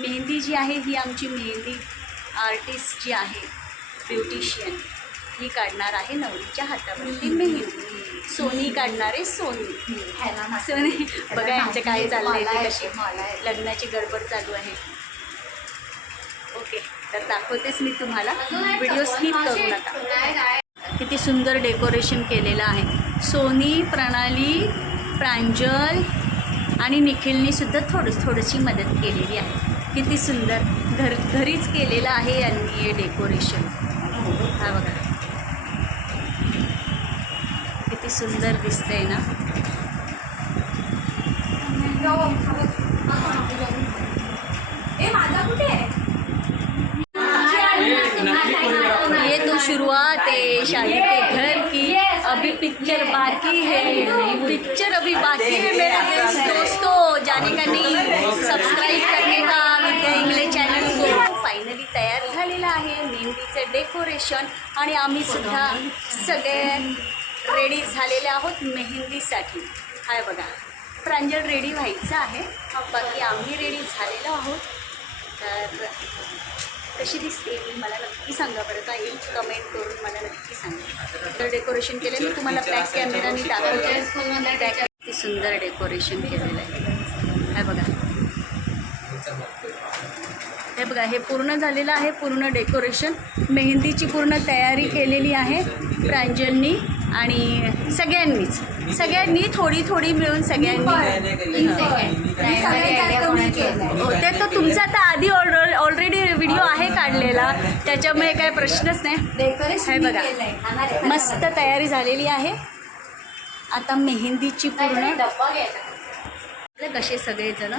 मेहंदी जी आहे ही आमची मेहंदी आर्टिस्ट जी आहे ब्युटिशियन ही काढणार आहे नवरीच्या हातावरती मेहंदी. सोनी काढणारे सोनी. सोनी बघा यांचं काय चाललंय कशी लग्नाची गडबड चालू आहे. ओके तर दाखवतेच मी तुम्हाला. व्हिडिओ स्किप करू नका. किती सुंदर डेकोरेशन केलेलं आहे. सोनी प्रणाली प्रांजल आणि निखिलनी सुद्धा थोडं थोडीशी मदत केलेली आहे. किती सुंदर घर घरीच केलेलं आहे यांनी हे डेकोरेशन हा बघा. किती सुंदर दिसतंय ना. ये तो शुरुआत है शादी के घर की. अभी पिक्चर बाकी है. पिक्चर अभी बाकी है मेरे दोस्तों जाने का नहीं. सबस्क्राईब करने का. विद्या इंगले चॅनल फायनली तयार झालेलं आहे मेहंदीचं डेकोरेशन आणि आम्ही सुद्धा सगळे रेडी झालेले आहोत मेहंदीसाठी. हाय बघा प्रांजल रेडी व्हायचं आहे. बाकी आम्ही रेडी झालेलो आहोत. तर कशी दिसते? मी मला नक्की सांगा बरं का. एक कमेंट करून मला नक्की सांगा. तर डेकोरेशन केलं मी तुम्हाला बॅक कॅमेराने दाखवते. बॅक सुंदर डेकोरेशन केलेलं आहे. हे बघा हे बघा हे पूर्ण झालेलं आहे. पूर्ण डेकोरेशन मेहंदीची पूर्ण तयारी केलेली आहे प्रांजलनी आणि सगळ्यांनीच. सगळ्यांनी थोडी थोडी मिळून सगळ्यांनी हो ते तर तुमचा आता आधी ऑलरेडी व्हिडिओ आहे काढलेला. त्याच्यामुळे काय प्रश्नच नाही. बघा. मस्त तयारी झालेली आहे. आता मेहंदीची पूर्ण कसे सगळेजण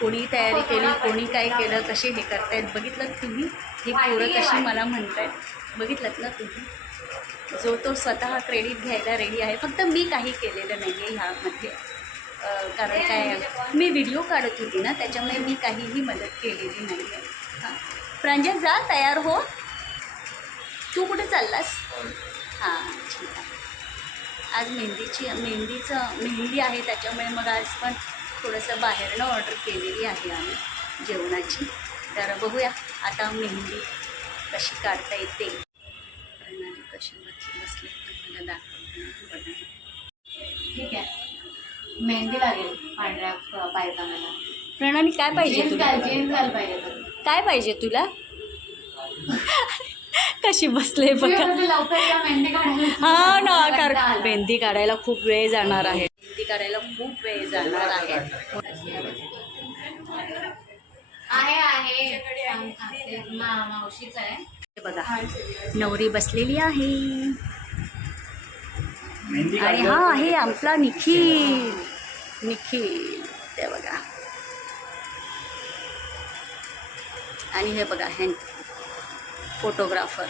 कोणी तयारी केली कोणी काय केलं कसे हे करतायत बघितलं तुम्ही? ही पोरं कशी मला म्हणतायत. बघितलं ना तुम्ही? जो तो स्वतः क्रेडिट घ्यायला रेडी आहे. फक्त मी काही केलेलं नाही आहे ह्यामध्ये कारण काय मी व्हिडिओ काढत होती ना त्याच्यामुळे मी काहीही मदत केलेली नाही आहे हां. प्रांजल जा तयार हो. तू कुठे चाललास? हां ठीक आहे. आज मेहंदीची मेहंदीचं मेहंदी आहे त्याच्यामुळे मग आज पण थोडंसं बाहेरनं ऑर्डर केलेली आहे आम्ही जेवणाची. तर बघूया आता मेहंदी कशी काढता येते. प्रणाली कशी बसली बसले तुम्हाला दाखवते. ठीक आहे. मेहंदी लागेल पांढऱ्या प- पायजामाला प्रणाली काय पाहिजे जीन्स तुला? घाल जीन्स घाल पाहिजे. काय पाहिजे तुला? कशी बसले बघा. हा ना कारण. मेहंदी काढायला खूप वेळ जाणार आहे. काढायला खूप वेळ जाणार आहे. आहे मावशीच बघा नवरी बसलेली आहे. आणि हा आहे आपला निखिल. निखिल ते बघा. आणि हे बघा हे फोटोग्राफर.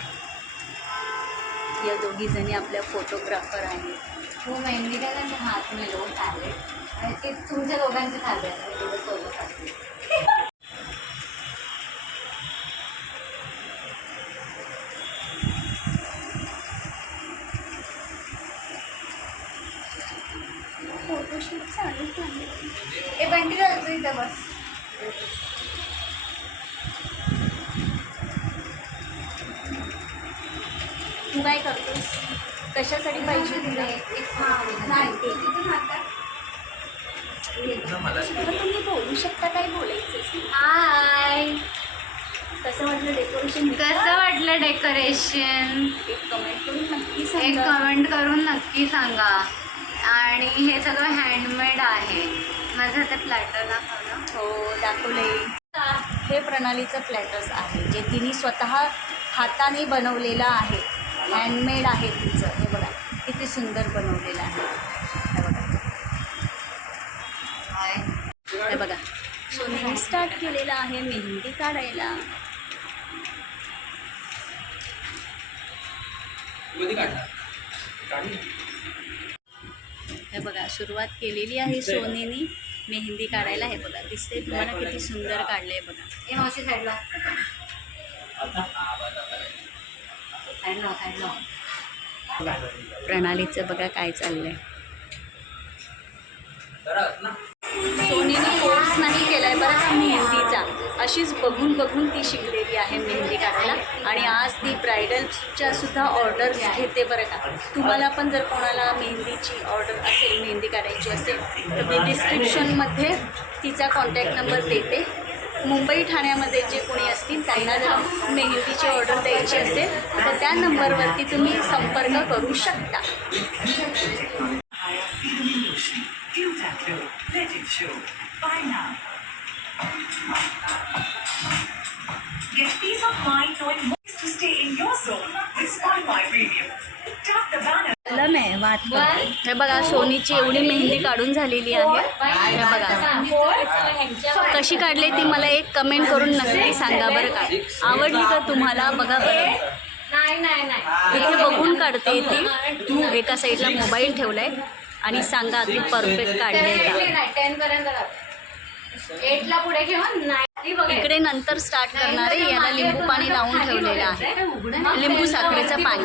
या दोघी जणी आपल्या फोटोग्राफर आहेत. तू मेहंदी काय त्यांच्या हात में लो टॅबलेट आणि ते तुमच्या दोघांचे चालले सोबत. फोटोशूट चालू आहे ए बंटी जायचं इथं बस. तू काय करतोस? कशासाठी पाहिजे तुला? तुम्ही बोलू शकता काय बोलायचं? हाय. कसं वाटलं डेकोरेशन कसं वाटलं डेकोरेशन एक कमेंट करून नक्की एक सांगा कमेंट करून नक्की सांगा. आणि हे सगळं हँडमेड आहे. माझं ते प्लॅटर दाखव ना हो दाखवले हे प्रणालीचं प्लॅटर्स आहे जे तिने स्वतः हाताने बनवलेलं आहे. हँडमेड आहे तिचं. हे किती सुंदर बनवलेलं आहे. हे बघा. हाय. हे बघा. सोनीने स्टार्ट केलेलं आहे मेहंदी काढायला. हे बघा सुरुवात केलेली आहे सोनीने मेहंदी काढायला. हे बघा दिसते तुम्हाला किती सुंदर काढले बघा. ए मावशी साईडला साईडला साईडला प्रणालीचं बघा काय चाललंय. सोनीने कोर्स नाही केलाय बरं का मेहंदीचा. अशीच बघून बघून ती शिकलेली आहे मेहंदी काढायला. आणि आज ती ब्रायडलच्या सुद्धा ऑर्डर्स घेते बरं का. तुम्हाला पण जर कोणाला मेहंदीची ऑर्डर असेल मेहंदी काढायची असेल तर मी डिस्क्रिप्शनमध्ये तिचा कॉन्टॅक्ट नंबर देते. मुंबई ठाण्यामध्ये जे कोणी असतील त्यांना जर मेहंदीची ऑर्डर द्यायची असेल तर त्या नंबरवरती तुम्ही संपर्क करू शकता. Get peace of mind knowing हे बघा सोनीची एवढी मेहंदी काढून झालेली आहे. हे बघा. कशी काढली ती मला एक कमेंट करून नक्की सांगा बरं का. आवडली का तुम्हाला? बघा बरं. इथे बघून काढते ती. एका साईडला मोबाईल ठेवलाय. आणि सांगा की परफेक्ट काढले इकडे नंतर स्टार्ट करणारे याला लिंबू पाणी लावून ठेवलेलं आहे. लिंबू साखरेचं पाणी.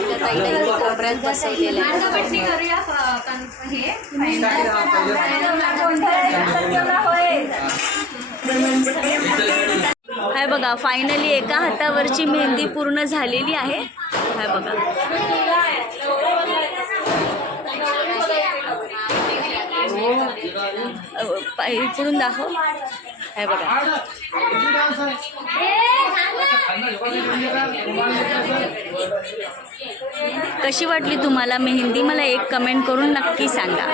आपल्या ताईला इथे कोपऱ्यात बसवलेलं आहे. पट्टी करूया अ, कन- हे हाय बघा फायनली एका हातावरची मेहंदी पूर्ण झालेली आहे. हाय बघा. इकडून दाखव. हाय बघा. कशी वाटली तुम्हाला मेहंदी? मला एक कमेंट करून नक्की सांगा.